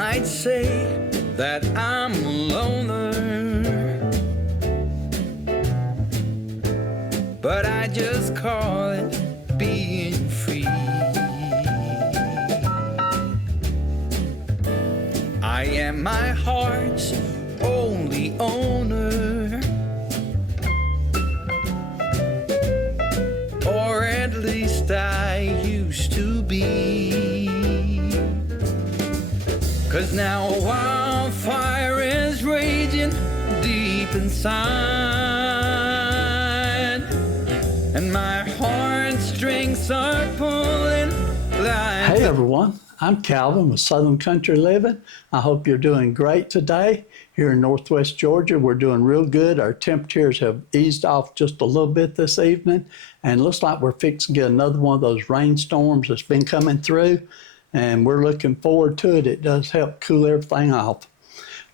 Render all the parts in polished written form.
might say that I'm a loner, but I just call it being free. I am my heart's only owner, or at least I used to be. 'Cause now a wildfire is raging deep inside, and my heartstrings are pulling like... Hey everyone, I'm Calvin with Southern Country Living. I hope you're doing great today. Here in Northwest Georgia, we're doing real good. Our temperatures have eased off just a little bit this evening, and it looks like we're fixing to get another one of those rainstorms that's been coming through, and we're looking forward to it. It does help cool everything off.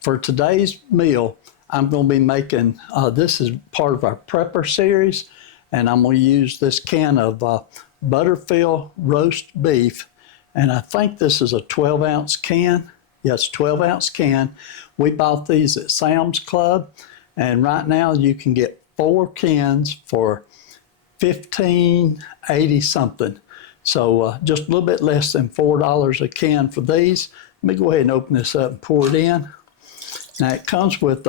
For today's meal, I'm going to be making, this is part of our prepper series, and I'm going to use this can of Butterfield roast beef, and I think this is a 12-ounce can. Yes, 12-ounce can. We bought these at Sam's Club, and right now you can get 4 cans for $15.80 something. So just a little bit less than $4 a can for these. Let me go ahead and open this up and pour it in. Now it comes with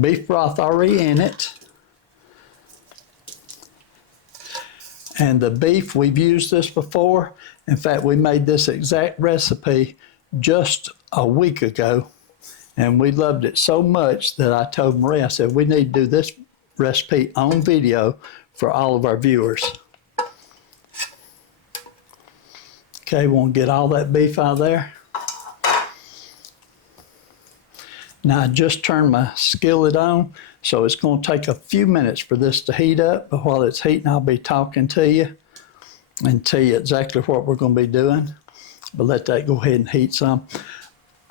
beef broth already in it. And the beef, we've used this before. In fact, we made this exact recipe just a week ago, and we loved it so much that I told Maria, I said, we need to do this recipe on video for all of our viewers. Okay, we want to get all that beef out of there. Now I just turned my skillet on, so it's going to take a few minutes for this to heat up, but while it's heating, I'll be talking to you and tell you exactly what we're going to be doing. But let that go ahead and heat some.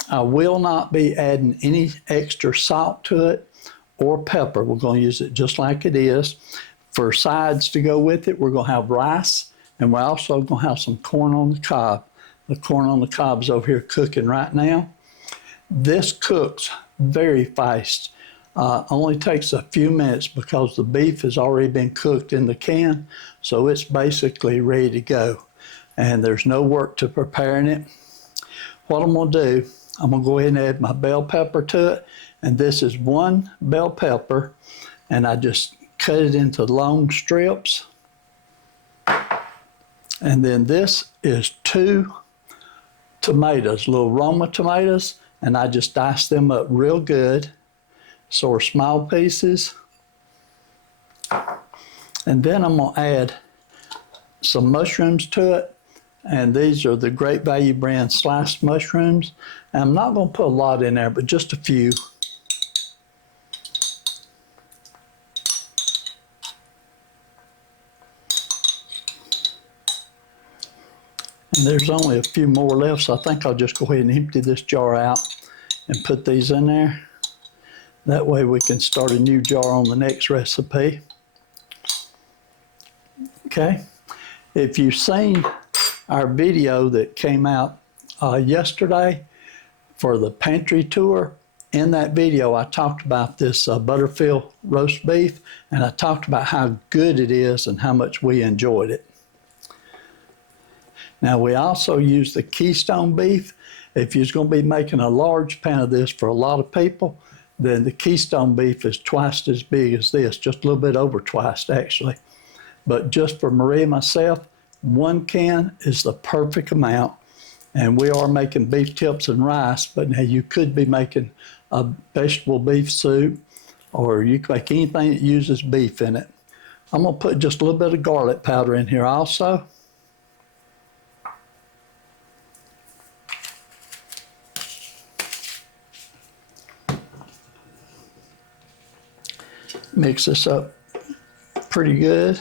I will not be adding any extra salt to it or pepper. We're going to use it just like it is. For sides to go with it, we're going to have rice, and we're also going to have some corn on the cob. The corn on the cob is over here cooking right now. This cooks very fast. Only takes a few minutes because the beef has already been cooked in the can, so it's basically ready to go. And there's no work to preparing it. What I'm going to do, I'm going to go ahead and add my bell pepper to it. And this is 1 bell pepper, and I just cut it into long strips. And then this is 2 tomatoes, little Roma tomatoes, and I just dice them up real good. So are small pieces. And then I'm going to add some mushrooms to it. And these are the Great Value brand sliced mushrooms. And I'm not going to put a lot in there, but just a few. And there's only a few more left, so I think I'll just go ahead and empty this jar out and put these in there. That way we can start a new jar on the next recipe. Okay, if you've seen our video that came out yesterday for the pantry tour, in that video I talked about this Butterfield roast beef, and I talked about how good it is and how much we enjoyed it. Now we also use the Keystone beef. If you're going to be making a large pan of this for a lot of people, then the Keystone beef is twice as big as this, just a little bit over twice actually. But just for Maria and myself, 1 can is the perfect amount. And we are making beef tips and rice, but now you could be making a vegetable beef soup, or you can make anything that uses beef in it. I'm going to put just a little bit of garlic powder in here also. Mix this up pretty good.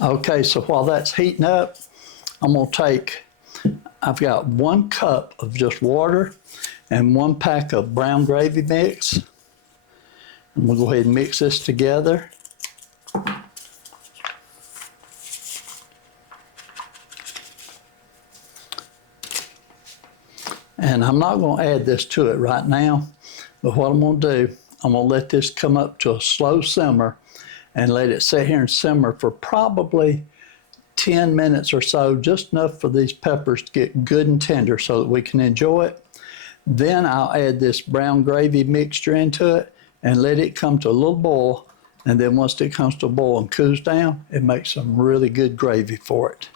Okay, so while that's heating up, I'm gonna take, I've got 1 cup of just water and 1 pack of brown gravy mix. And we'll go ahead and mix this together. And I'm not gonna add this to it right now, but what I'm gonna do, I'm gonna let this come up to a slow simmer and let it sit here and simmer for probably 10 minutes or so, just enough for these peppers to get good and tender so that we can enjoy it. Then I'll add this brown gravy mixture into it and let it come to a little boil. And then once it comes to a boil and cools down, it makes some really good gravy for it.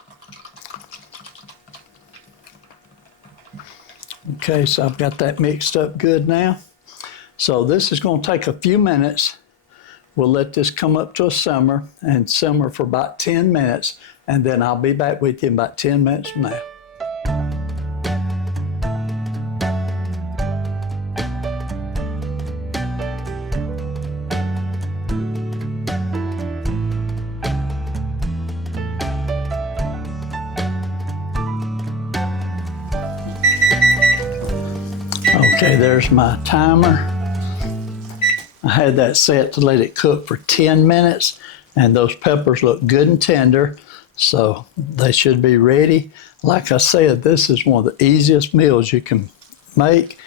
Okay, so I've got that mixed up good now. So this is going to take a few minutes. We'll let this come up to a simmer and simmer for about 10 minutes, and then I'll be back with you in about 10 minutes from now. Okay, there's my timer. I had that set to let it cook for 10 minutes, and those peppers look good and tender, so they should be ready. Like I said, this is one of the easiest meals you can make,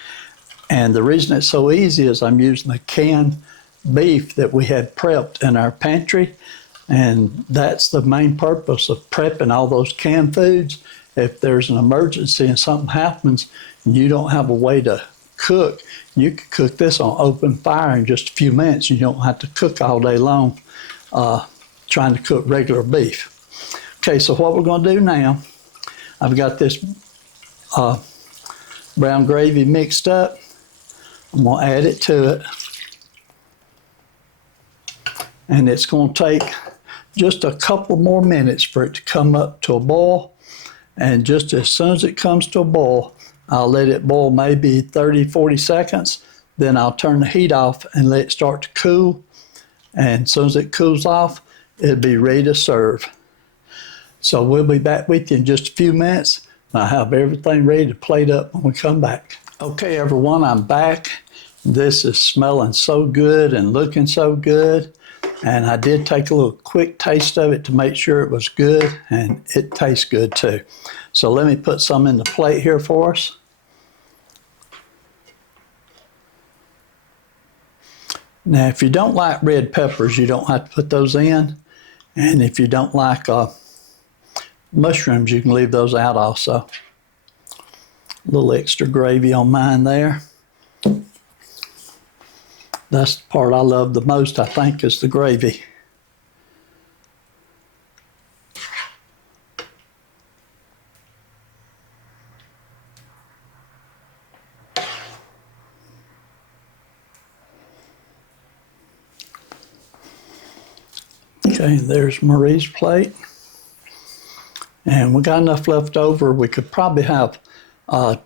and the reason it's so easy is I'm using the canned beef that we had prepped in our pantry, and that's the main purpose of prepping all those canned foods. If there's an emergency and something happens and you don't have a way to cook, you can cook this on open fire in just a few minutes. You don't have to cook all day long trying to cook regular beef. Okay, so what we're going to do now, I've got this brown gravy mixed up. I'm going to add it to it. And it's going to take just a couple more minutes for it to come up to a boil. And just as soon as it comes to a boil, I'll let it boil maybe 30, 40 seconds. Then I'll turn the heat off and let it start to cool. And as soon as it cools off, it'll be ready to serve. So we'll be back with you in just a few minutes. I'll have everything ready to plate up when we come back. Okay, everyone, I'm back. This is smelling so good and looking so good. And I did take a little quick taste of it to make sure it was good, and it tastes good too. So let me put some in the plate here for us. Now, if you don't like red peppers, you don't have to put those in. And if you don't like mushrooms, you can leave those out also. A little extra gravy on mine there. That's the part I love the most, I think, is the gravy. Okay, there's Marie's plate. And we got enough left over. We could probably have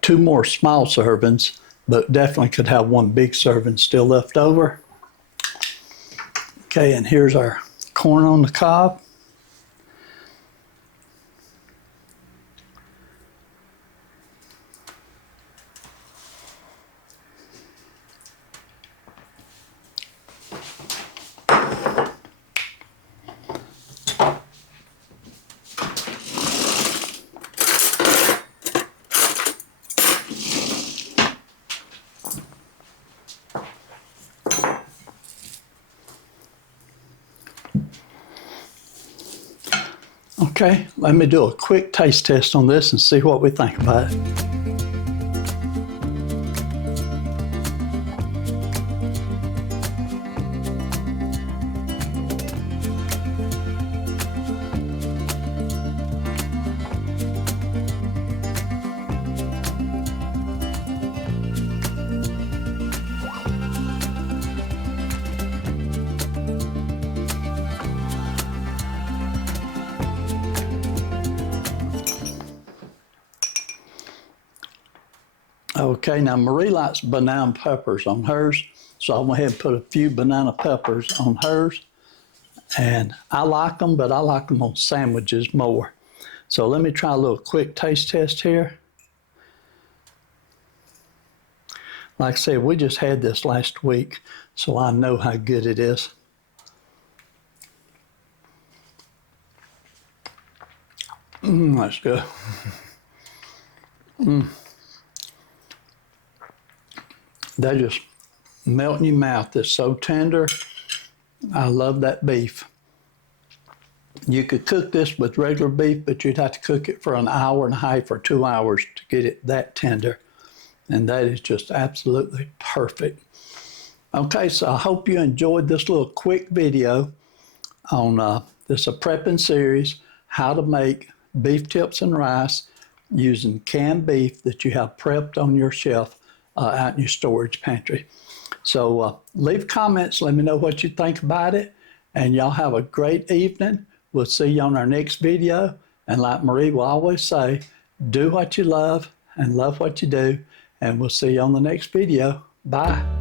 2 more small servings, but definitely could have 1 big serving still left over. Okay, and here's our corn on the cob. Okay, let me do a quick taste test on this and see what we think about it. Okay, now Marie likes banana peppers on hers, so I went ahead and put a few banana peppers on hers. And I like them, but I like them on sandwiches more. So let me try a little quick taste test here. Like I said, we just had this last week, so I know how good it is. That's good. They just melt in your mouth. It's so tender. I love that beef. You could cook this with regular beef, but you'd have to cook it for an hour and a half or 2 hours to get it that tender. And that is just absolutely perfect. Okay, so I hope you enjoyed this little quick video on this a prepping series, how to make beef tips and rice using canned beef that you have prepped on your shelf out in your storage pantry. So leave comments, let me know what you think about it, and y'all have a great evening. We'll see you on our next video, and like Marie will always say, do what you love and love what you do, and we'll see you on the next video. Bye.